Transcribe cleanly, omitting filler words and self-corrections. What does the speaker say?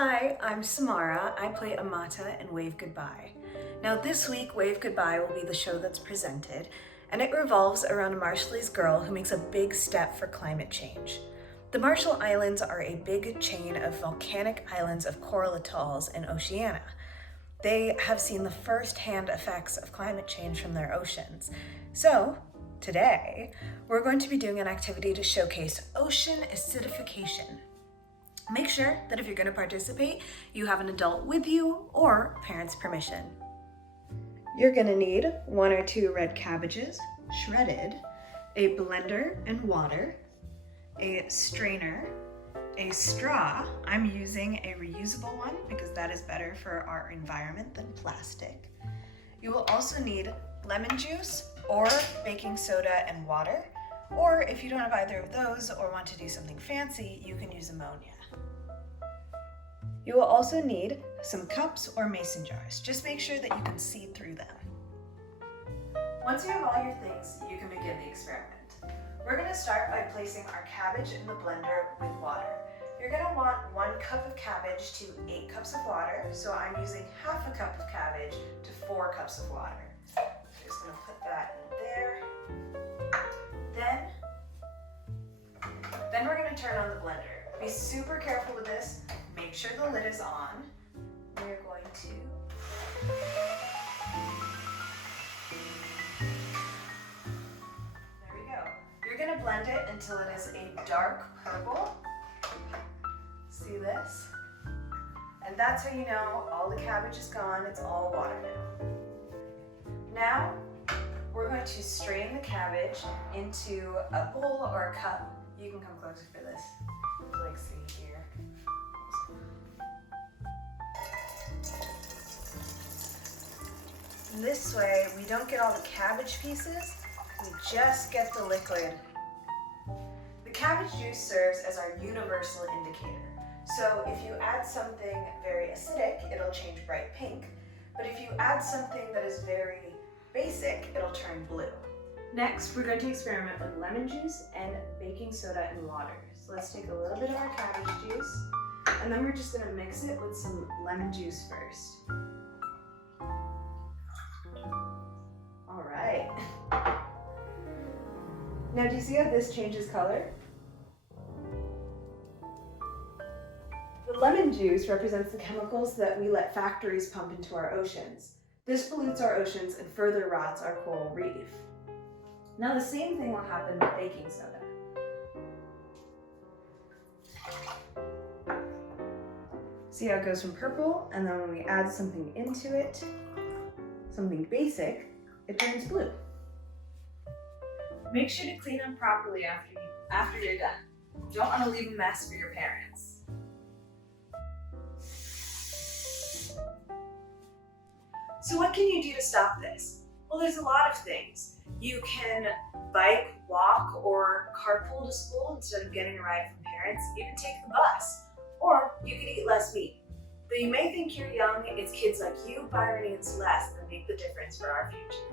Hi, I'm Samara. I play Amata in Wave Goodbye. Now this week, Wave Goodbye will be the show that's presented, and it revolves around a Marshallese girl who makes a big step for climate change. The Marshall Islands are a big chain of volcanic islands of coral atolls in Oceania. They have seen the first-hand effects of climate change from their oceans. So, today, we're going to be doing an activity to showcase ocean acidification. Make sure that if you're going to participate, you have an adult with you or parents' permission. You're going to need 1 or 2 red cabbages, shredded, a blender and water, a strainer, a straw. I'm using a reusable one because that is better for our environment than plastic. You will also need lemon juice or baking soda and water, or if you don't have either of those or want to do something fancy, you can use ammonia. You will also need some cups or mason jars. Just make sure that you can see through them. Once you have all your things, you can begin the experiment. We're going to start by placing our cabbage in the blender with water. You're going to want 1 cup of cabbage to 8 cups of water, so I'm using half a cup of cabbage to 4 cups of water. I'm just going to put that in there. Then we're going to turn on the blender. Be super careful with this. Make sure the lid is on. We're going to there we go. You're going to blend it until it is a dark purple. See this? And that's how you know all the cabbage is gone. It's all water now. Now, we're going to strain the cabbage into a bowl or a cup. You can come closer for this. Like see here. This way, we don't get all the cabbage pieces, we just get the liquid. The cabbage juice serves as our universal indicator. So if you add something very acidic, it'll change bright pink. But if you add something that is very basic, it'll turn blue. Next, we're going to experiment with lemon juice and baking soda and water. So let's take a little bit of our cabbage juice, and then we're just going to mix it with some lemon juice first. All right. Now, do you see how this changes color? The lemon juice represents the chemicals that we let factories pump into our oceans. This pollutes our oceans and further rots our coral reef. Now the same thing will happen with baking soda. See how it goes from purple, and then when we add something into it, something basic, it turns blue. Make sure to clean them properly after you're done. You don't want to leave a mess for your parents. So what can you do to stop this? Well, there's a lot of things. You can bike, walk, or carpool to school instead of getting a ride from parents. Even take the bus. Or you can eat less meat. Though you may think you're young, it's kids like you, Byron, and Celeste that make the difference for our future.